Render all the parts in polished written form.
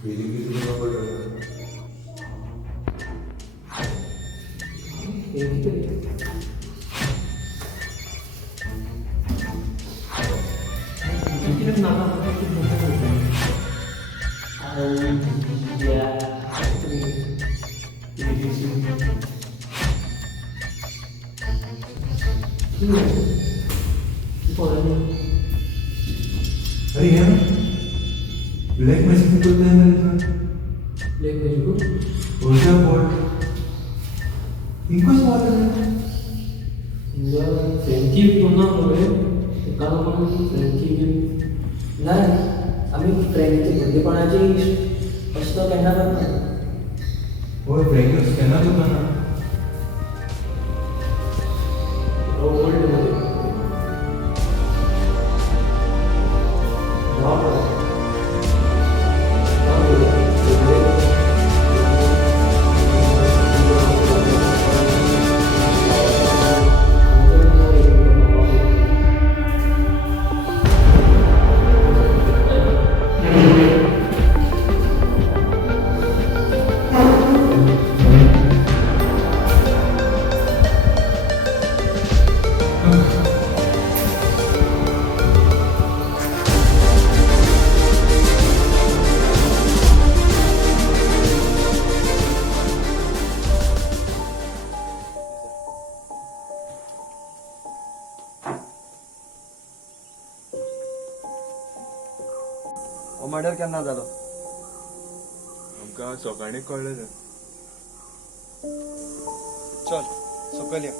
Feeling is in our world. अरे यार black magic करते हैं मेरे साथ ब्लैक मैजिक को और क्या बॉट इनको स्वाद है इंडिया फ्रेंडशिप पुन्हा होय एका लोकांना फ्रेंडशिप नाही आम्ही फ्रेंडचे भुरगेपणाचे असं केन्ना करता और ब्रेकर्स कहना तो था ना ओल्ड मध्ये मर्डर केन्ना जालो आमकां सकाळीं कळ्ळें तें चल सकयल या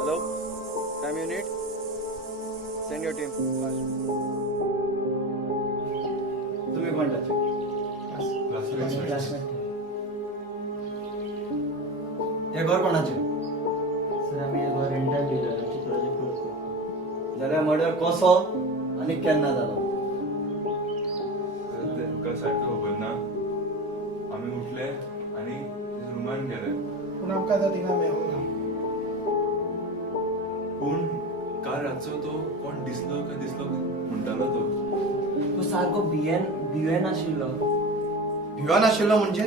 Hello, crime unit. Send your team. तुम्ही कोणताचे हे घर कोणाचे सर आम्ही घर रेंटाक दिलं आमची प्रोजेक्ट वर्क करतो जाल्यार मर्डर कसो आनी केन्ना जालो तेंका सारकें खबर ना आमी उठले आनी रुमान गेले पूण आमकां तो थिंगा मेळूंक ना पूण काल रातचो तो कोण दिसलो काय दिसलो म्हणटालो तो तो सारको भियेन आशिल्लो भिवून आशिल्लो म्हणजे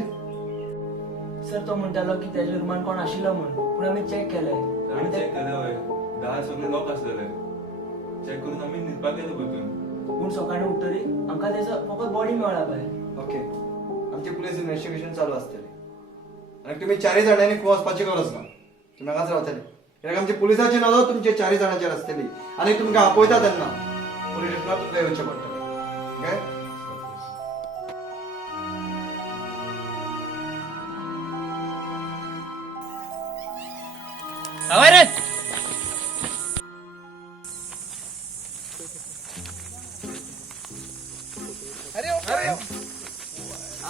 सर तो म्हणटालो की त्याच्या रुमान कोण आशिल्लो म्हण पूण आमी चॅक केलें आमी चॅक केले हय दार सगळे लॉक आसलेले चॅक करून आमी न्हिदपाक गेले भितून पूण सकाळीं उठतरी आमकां तेजो फकत बॉडी मेळ्ळा भायर ओके आमची पुलीस इन्व्हेस्टिगेशन चालू असतली आनी तुम्ही चारय जाणांनी खूब वचपाची गरज ना तुम्ही हांगाच रावतले कित्याक आमची पुलिसाची नजर तुमचे चारय जाणांचेर आसतली आनी तुमकां आपयता तेन्ना पुलीस स्टेशनार तुमकां येवचें पडटलें ओके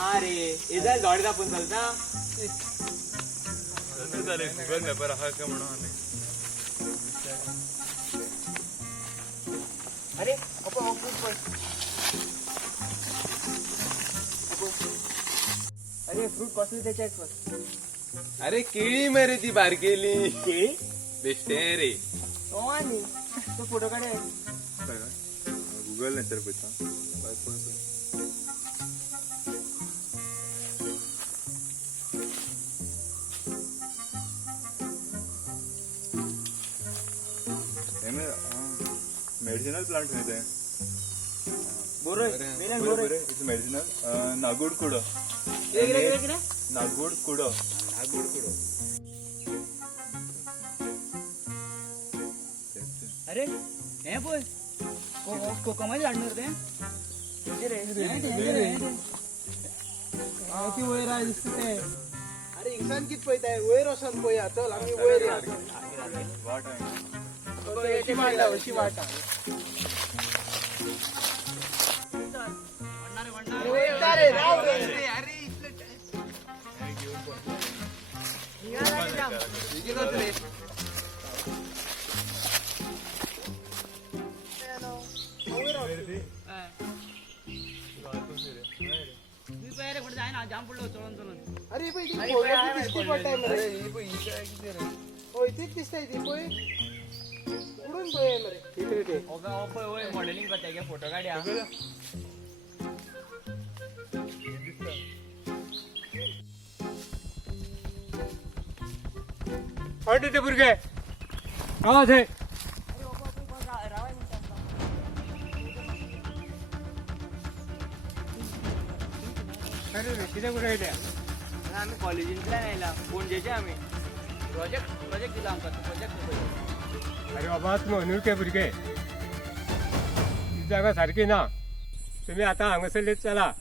अरे इधर गाडी दापून चलता जाले गुगल मॅपार आहा काय म्हणून आमी अरे आपण अरे फ्रूट कसले ते चेक कर अरे केळी मरे ती बारकेली केळी बेश्टे रे तो आणि तो फोटो काढे गुगल नंतर पळयता मेडिसिनल प्लांट खंय ते बोरोय मेलन बोरोय इट्स मेडिसिनल नागोड कुडो किरे नागोड कुडो अरे हे बोल कोकमाची हाडणार ते ती वयर आहे दिसते ते अरे इंसान कित पळयताय वयर वचोन पळया चल आमी वयर या वाट आहे अशी वाटा म्हणणार वयता रे राव रे अरे बाई ती पोरं दिसती पडताय मरे होय तीच दिसताय ती पळय उडून पळय मरे मॉडेलिंग करता घे फोटो काढया ते भुरगे आवाज आहे किती कुठे आम्ही कॉलेजींतल्यान आयला पणजेचे आम्ही प्रोजेक्ट दिला आमकां प्रोजेक्ट अरे बाबा तुम्ही अनोळखे भुरगे ही जागा सारखी ना तुम्ही आता हांगासरले चला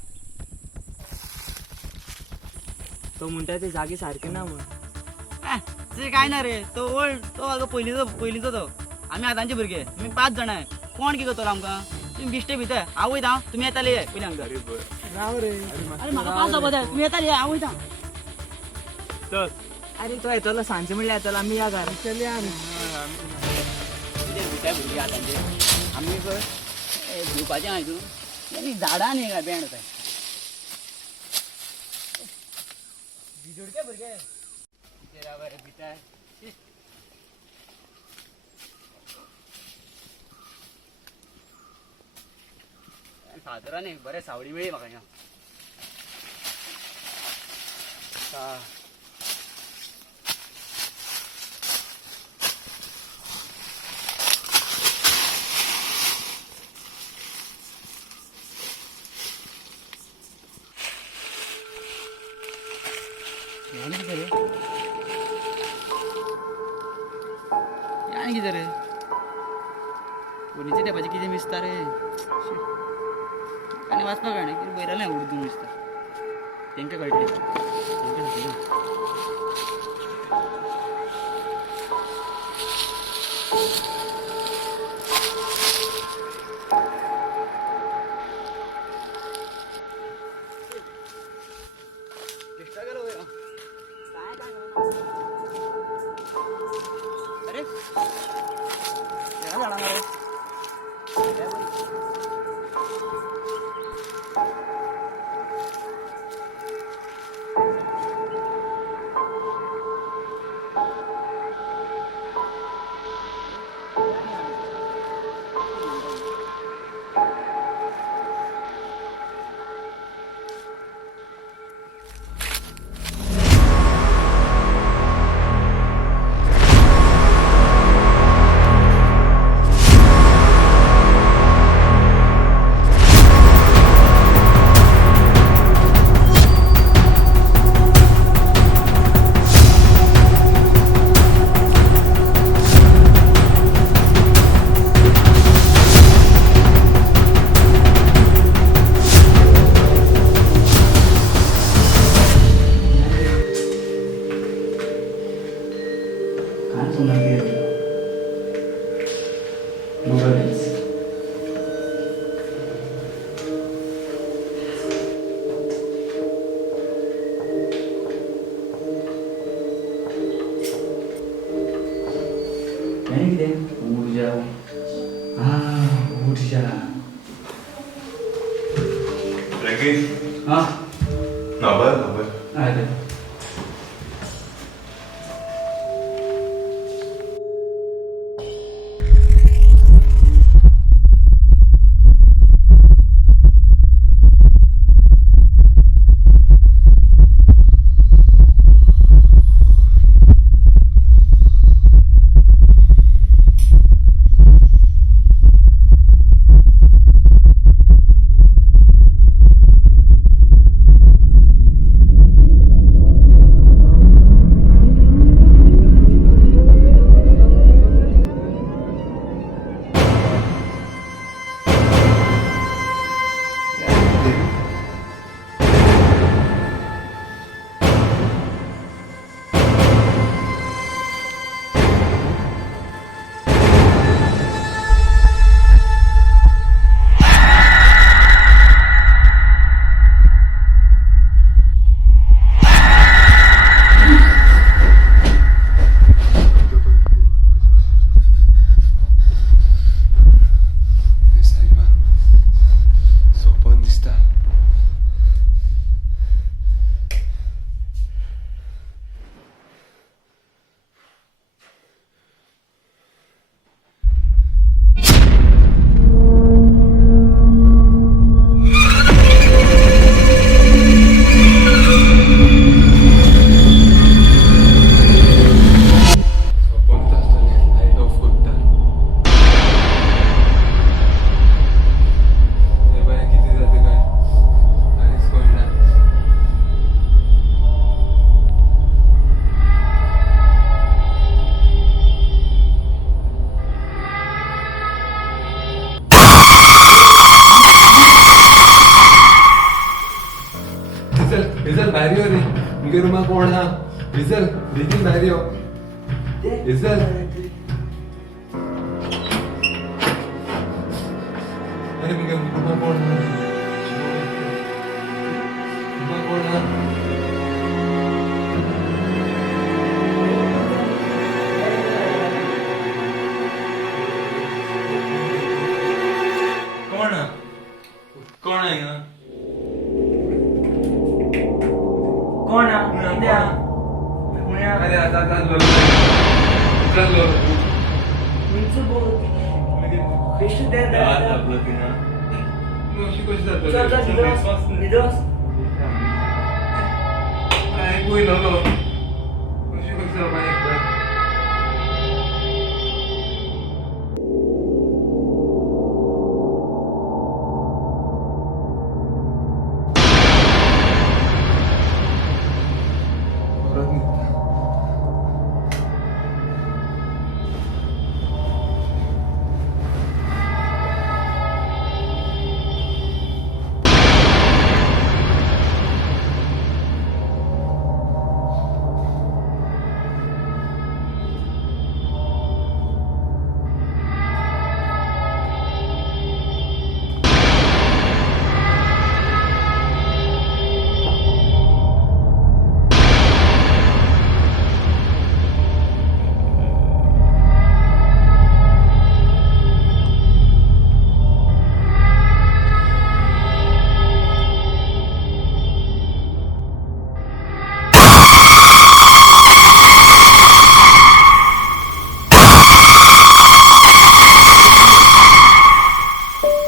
तो म्हणटा ते जागे सारखे ना मग ते काय ना रे तो ओल्ड तो अगं पयलीचो तो आम्ही आतांचे भुरगे आम्ही 5 जाण आहे कोण कितें करतलो आमकां तुम्ही बिश्टे भितर हांव वयता तुमी येताले पयलीं हांगा राव रे अरे म्हाका 5 जावं जाय तुमी येताले हांव वयता अरे तो येतलो सांजचे म्हणल्यार येतलो आमी या घरा चले आम्ही भुरगे आतांचे आमी खंय भिवपाचें हांव तूं आनी झाडां न्ही काय बेंड काय भिजोडचे भुरगे भितर सादारण एक बरें सावळी मेळ्ळी म्हाका हिंगा कितें रे कोणीचे तेपाचे कितें मिसता रे आनी वाचपाक कळना कितें बरयलें उर्दू मिसता तेंका कळटलें तेंका खबर अरे झाडां मरे ऊर्जा ऊर्जा हाँ अरे रुमात कोण ना इजल बेगीन भायर यो इजल अरे मी रुमात कोण ना रुमात कोण ना कोण आहे ना कोण हा? कित्या? पुण्या अरे आता चाललो खंयचो बोल? खंयचो ते आपलं तिनं अशी कशी चल चल निदोस निदोस ऐकू नको कशी कशी जावं एकदा परत निघता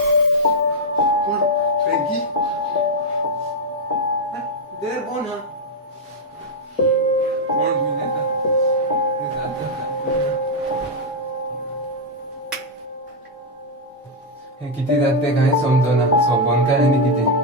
कोण फ्रँकी देर कोण हा कोण घेऊन येतं ते जातं हे किती जाते काय समजना सोबन काय आणि किती कोण